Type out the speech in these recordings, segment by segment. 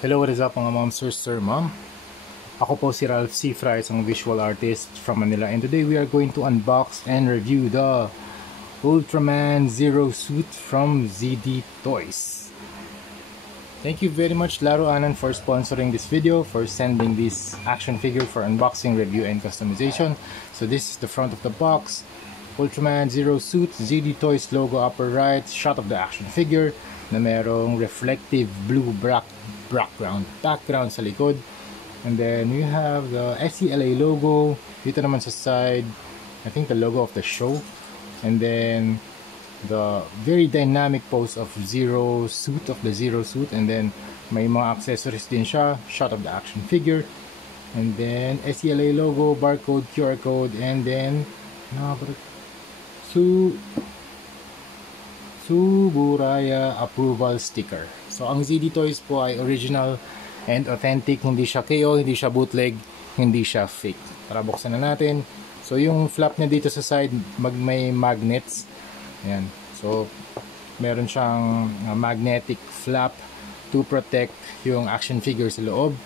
Hello, what is up mga mom, sir, mom? Ako po si Ralph C. Fry, isang visual artist from Manila, and today we are going to unbox and review the Ultraman Zero suit from ZD Toys. Thank you very much Laro Anan for sponsoring this video, for sending this action figure for unboxing, review, and customization. So this is the front of the box. Ultraman Zero suit, ZD Toys logo upper right, shot of the action figure na merong reflective blue background sa likod. And then we have the SCLA logo dito naman sa side, I think the logo of the show, and then the very dynamic pose of the Zero suit, and then may mga accessories din siya, shot of the action figure, and then SCLA logo, barcode, QR code, and then Tsuburaya approval sticker. So ang ZD Toys po ay original and authentic, hindi siya KO, hindi siya bootleg, hindi siya fake. Tara, buksan na natin. So yung flap niya dito sa side, may magnets. Ayan. So meron siyang magnetic flap to protect yung action figure sa loob.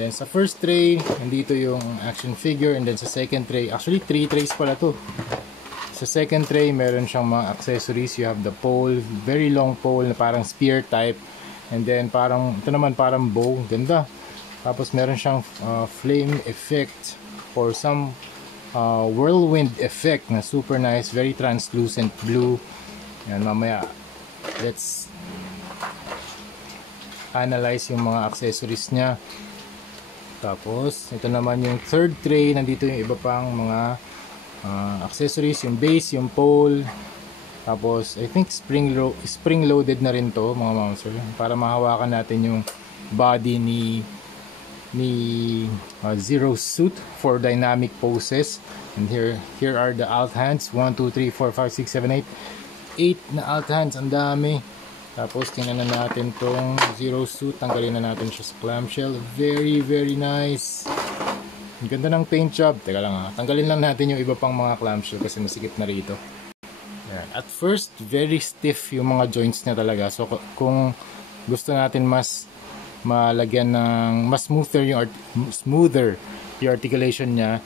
Then sa first tray, nandito yung action figure, and then sa second tray, actually 3 trays pala to. Sa second tray, meron siyang mga accessories. You have the pole, very long pole na parang spear type. And then ito naman parang bow, ganda. Tapos meron siyang flame effect or some whirlwind effect na super nice, very translucent blue. Yan, mamaya let's analyze yung mga accessories niya. Tapos ito naman yung third tray, nandito yung iba pang mga accessories, yung base, yung pole. Tapos I think spring loaded na rin to mga monster, para mahawakan natin yung body ni Zero suit for dynamic poses. And here are the alt hands, 1, 2, 3, 4, 5, 6, 7, 8 na alt hands, ang dami. Tapos tingnan na natin tong Zero suit, tanggalin na natin siya sa clamshell. Very nice. Ang ganda ng paint job. Teka lang tanggalin lang natin yung iba pang mga clamshell kasi masikip na rito. Yan. At first, very stiff yung mga joints niya talaga. So kung gusto natin mas malagyan ng mas smoother yung articulation niya,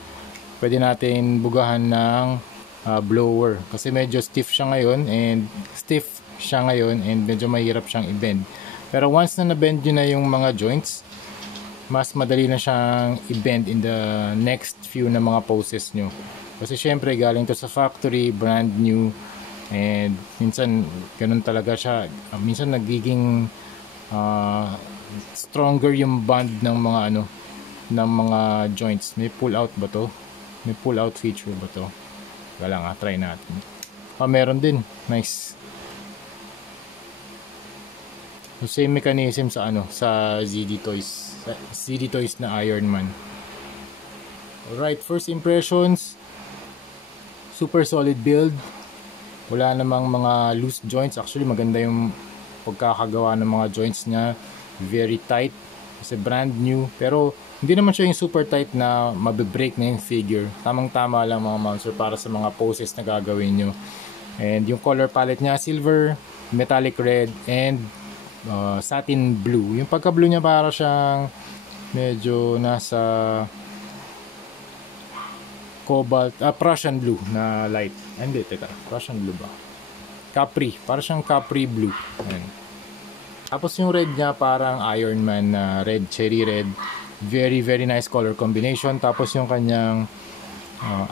pwede natin bugahan ng blower. Kasi medyo stiff siya ngayon and medyo mahirap siyang i-bend. Pero once na na-bend nyo na yung mga joints, mas madali na siyang i-bend in the next few na mga poses nyo. Kasi syempre galing to sa factory, brand new, and minsan ganun talaga siya. Minsan nagiging stronger yung bond ng mga joints. May pull out ba to? May pull out feature ba to? Wala try natin. Meron din. Nice. So same mechanism sa sa ZD Toys na Iron Man. Alright, first impressions, super solid build. Wala namang mga loose joints. Actually maganda yung pagkakagawa ng mga joints niya. Very tight kasi brand new, pero hindi naman siya yung super tight na mabe-break na yung figure. Tamang tama lang mga monster para sa mga poses na gagawin nyo. And yung color palette niya, silver, metallic red, and satin blue. Yung pagka-blue niya para siyang medyo nasa cobalt, Prussian blue na light. Hindi, teka, Prussian blue ba? Capri, para siyang Capri blue. Ayan. Tapos yung red niya parang Iron Man na red, cherry red. Very nice color combination. Tapos yung kanyang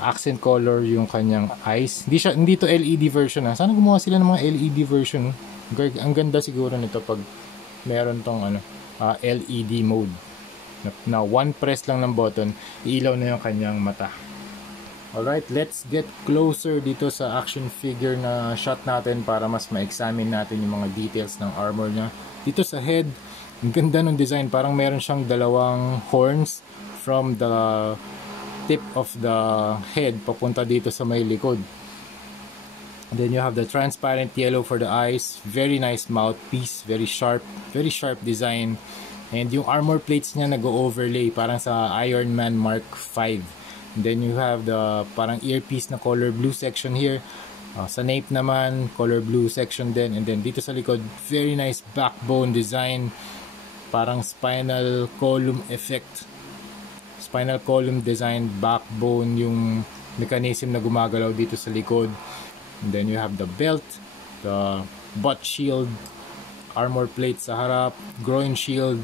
accent color, yung kanyang eyes. Hindi to LED version Sana gumawa sila ng mga LED version. Ang ganda siguro nito pag meron tong LED mode na one press lang ng button, iilaw na yung kanyang mata. Alright, let's get closer dito sa action figure na shot natin para mas ma-examine natin yung mga details ng armor niya. Dito sa head, ang ganda ng design. Parang meron siyang dalawang horns from the tip of the head papunta dito sa may likod. And then you have the transparent yellow for the eyes. Very nice mouthpiece, very sharp design. And yung armor plates niya nag-overlay parang sa Iron Man Mark V. And then you have the parang earpiece na color blue section here. Sa nape naman, color blue section din. And then dito sa likod, very nice backbone design. parang spinal column effect. Spinal column design, backbone yung mechanism na gumagalaw dito sa likod. And then you have the belt, the butt shield, armor plate sa harap, groin shield,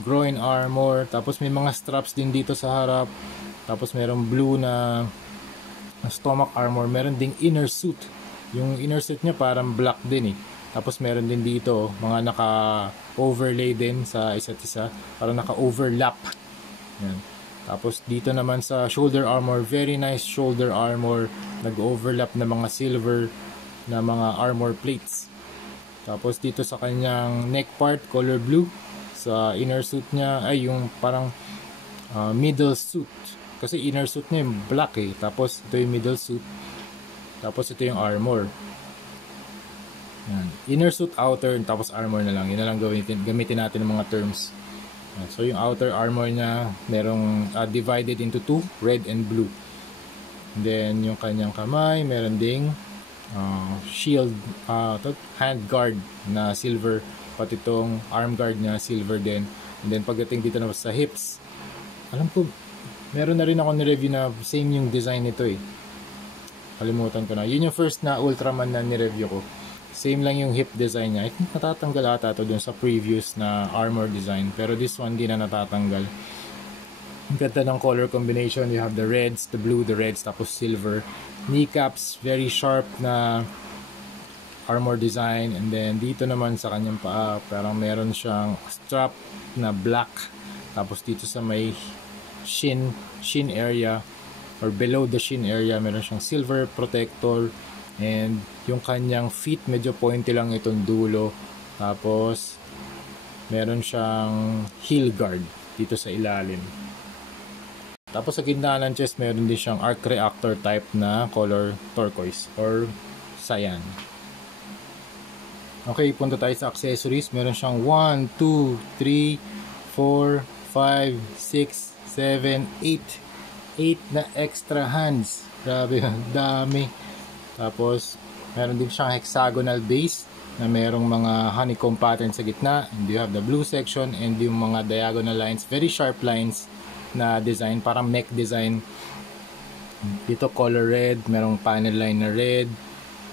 groin armor, tapos may mga straps din dito sa harap, tapos merong blue na stomach armor, meron ding inner suit. Yung inner suit niya parang black din eh. Tapos meron din dito mga naka-overlay din sa isa't isa, parang naka-overlap. Yan. Tapos dito naman sa shoulder armor, very nice shoulder armor, nag-overlap na mga silver na mga armor plates. Tapos dito sa kanyang neck part, color blue. Sa inner suit niya ay yung parang middle suit. Kasi inner suit niya yung black eh. Tapos ito yung middle suit. Tapos ito yung armor. Yan. Inner suit, outer, tapos armor na lang. Yun na lang gamitin natin ng mga terms. Yan. So yung outer armor niya merong divided into two, red and blue. And then yung kanyang kamay meron ding shield, hand guard na silver, pati itong arm guard niya silver din. And then pagdating dito na sa hips, alam ko meron na rin ako ni-review na same yung design nito eh, kalimutan ko na, yun yung first na Ultraman na ni-review ko, same lang yung hip design niya. I think natatanggal ata ito dun sa previous na armor design, pero this one di na natatanggal. Ang ganda ng color combination, you have the reds, the blue, the reds, tapos silver. Kneecaps, very sharp na armor design. And then dito naman sa kanyang paa, parang meron siyang strap na black. Tapos dito sa may shin area, or below the shin area, meron siyang silver protector. And yung kanyang feet, medyo pointy lang itong dulo. Tapos meron siyang heel guard dito sa ilalim. Tapos sa gitna ng chest, meron din siyang arc reactor type na color turquoise or cyan. Okay, punta tayo sa accessories. Meron siyang 1, 2, 3, 4, 5, 6, 7, 8 na extra hands. Grabe, dami. Tapos meron din siyang hexagonal base na merong mga honeycomb pattern sa gitna. And you have the blue section and yung mga diagonal lines, very sharp lines na design, parang mech design. Dito color red, merong panel line na red.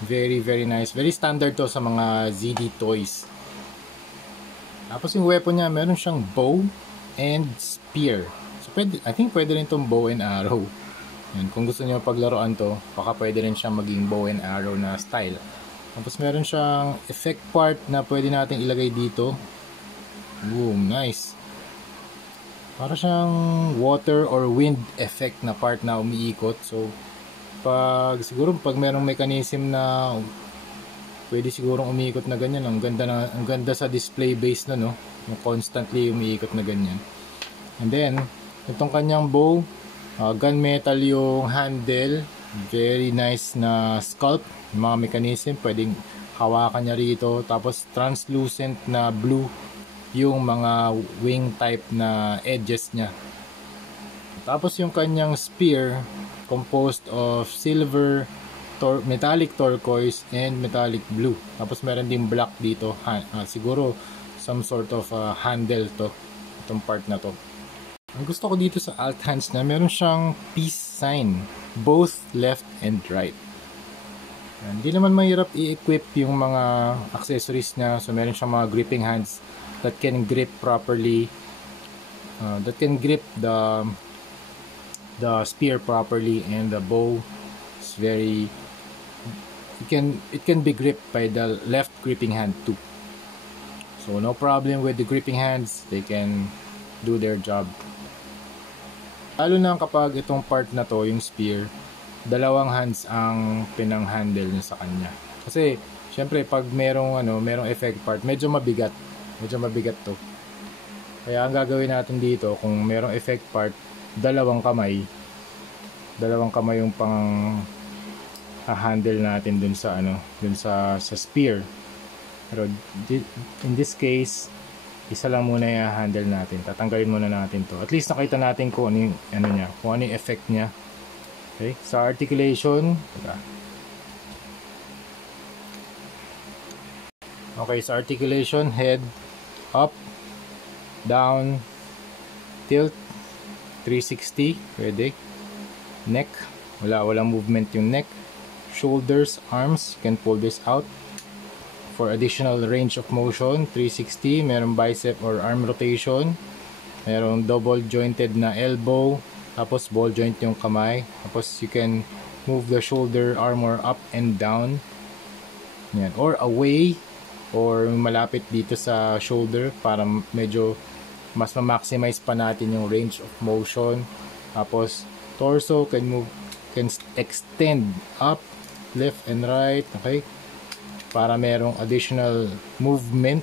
Very very nice, very standard to sa mga ZD toys. Tapos yung weapon niya, meron siyang bow and spear. So pwede, I think pwede rin tong bow and arrow. Yan, kung gusto niyo paglaruan to, baka pwede rin siyang maging bow and arrow na style. Tapos meron siyang effect part na pwede natin ilagay dito. Boom, nice. Para siyang water or wind effect na part na umiikot. So siguro pag merong mechanism na pwede sigurong umiikot na ganyan, ang ganda sa display base na, no, yung constantly umiikot na ganyan. And then itong kanyang bow, gunmetal yung handle, very nice na sculpt, mga mechanism, pwedeng hawakan niya rito. Tapos translucent na blue yung mga wing type na edges niya. Tapos yung kanyang spear, composed of silver, metallic turquoise, and metallic blue. Tapos meron din black dito. Siguro some sort of handle to, itong part na to. Ang gusto ko dito sa alt hands na meron siyang peace sign, both left and right. Hindi naman mahirap i-equip yung mga accessories niya. So meron siyang mga gripping hands that can grip properly, that can grip the spear properly, and the bow is very, it can be gripped by the left gripping hand too. So no problem with the gripping hands, they can do their job. Lalo na kapag itong part na to, yung spear, dalawang hands ang pinang-handle niya sa kanya. Kasi syempre pag merong effect part, medyo mabigat to. Kaya ang gagawin natin dito, kung merong effect part, dalawang kamay yung pang handle natin dun sa spear. Pero in this case, isa lang muna yung handle natin. Tatanggalin muna natin to. At least nakita natin kung ano yung effect niya. Okay, sa articulation, okay, sa articulation, head up, down, tilt, 360, pwede. Neck, walang movement yung neck. Shoulders, arms, you can pull this out for additional range of motion. 360, merong bicep or arm rotation, merong double jointed na elbow, tapos ball joint yung kamay, tapos you can move the shoulder armor up and down. Yan. Or away, or malapit dito sa shoulder para medyo mas ma-maximize pa natin yung range of motion. Tapos torso can extend up, left and right, okay? Para merong additional movement.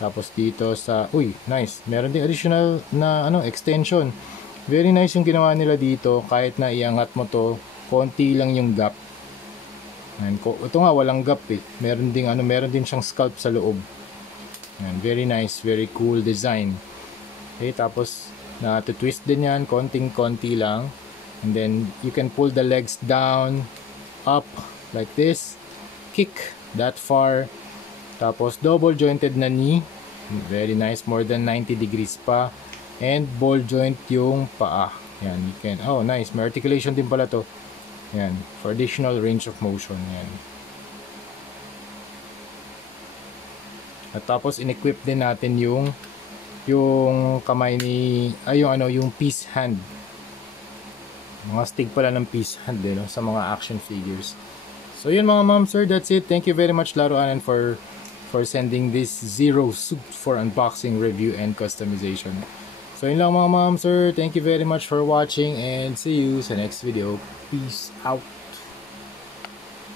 Tapos dito sa, nice. Meron ding additional na extension. Very nice yung ginawa nila dito. Kahit na iangat mo to, konti lang yung gap. Ayan, ito nga walang gap eh. Meron din siyang sculpt sa loob. Ayan, very nice, very cool design. Okay, tapos na-twist din yan, konting-konti lang. And then you can pull the legs down, up like this. Kick that far. Tapos double jointed na knee. Very nice, more than 90 degrees pa. And ball joint yung paa. Yan, you can, nice, may articulation din pala to. Yan, for additional range of motion. Yan. At tapos in-equip din natin yung kamay ni yung peace hand. Mga stick pala ng peace hand no, sa mga action figures. So yun mga ma'am sir, that's it. Thank you very much Laruanan for sending this Zero Suit for unboxing, review and customization. So yun lang mga ma'am sir, thank you very much for watching and see you sa next video. Peace out.